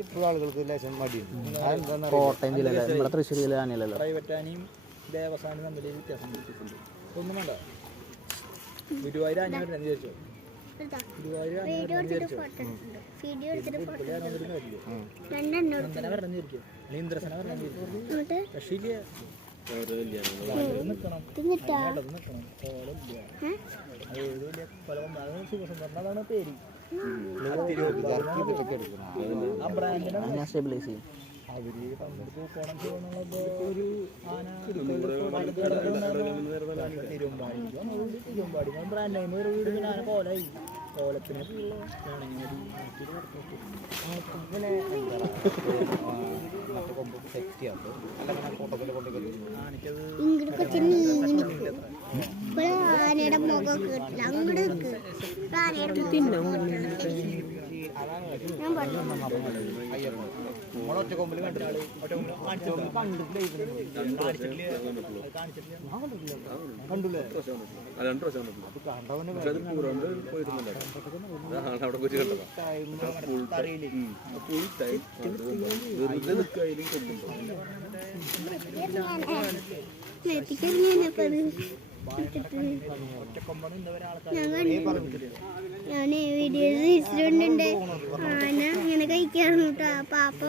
ആളുകൾക്ക് ലേശം മടിയുണ്ട്. കോട്ടയം ജില്ലയിലെ നമ്മുടെ തൃശ്ശൂർ ജില്ല ആനയല്ലല്ലോ. പ്രൈവറ്റ് ആനയും ദേവസാനും തമ്മിൽ വ്യത്യാസം കിട്ടിയിട്ടുണ്ട്. ഒന്നും വേണ്ട. ഗുരുവായൂർ ആന വരണം വിചാരിച്ചോ. ഗുരുവായൂർ ആന വരണം വിചാരിച്ചോ. നന്ദന വരണം വിചാരിക്കും. ഇന്ദ്രസന വരണം വിചാരിക്കും. പക്ഷേ നിൽക്കണം അതാണ് പേര്. ആ ബ്രാൻഡിനാണ് സ്റ്റെബിലൈസ് ചെയ്യും. അവര് പോകണം ചെയ്യുന്നുള്ള ഒരു ആന തിരുവമ്പാടി ബ്രാൻഡ് നെയിം ഒരു വീട് ആന കോലായി. കോലത്തിന് ആനയുടെ മുഖം കിട്ടില്ല അങ്ങോട്ട് ഒറ്റ കൊമ്പിൽ കണ്ടില്ല. ഞാൻ വീഡിയോ ആന ഇങ്ങനെ കഴിക്കാറുണ്ട്. പാപ്പ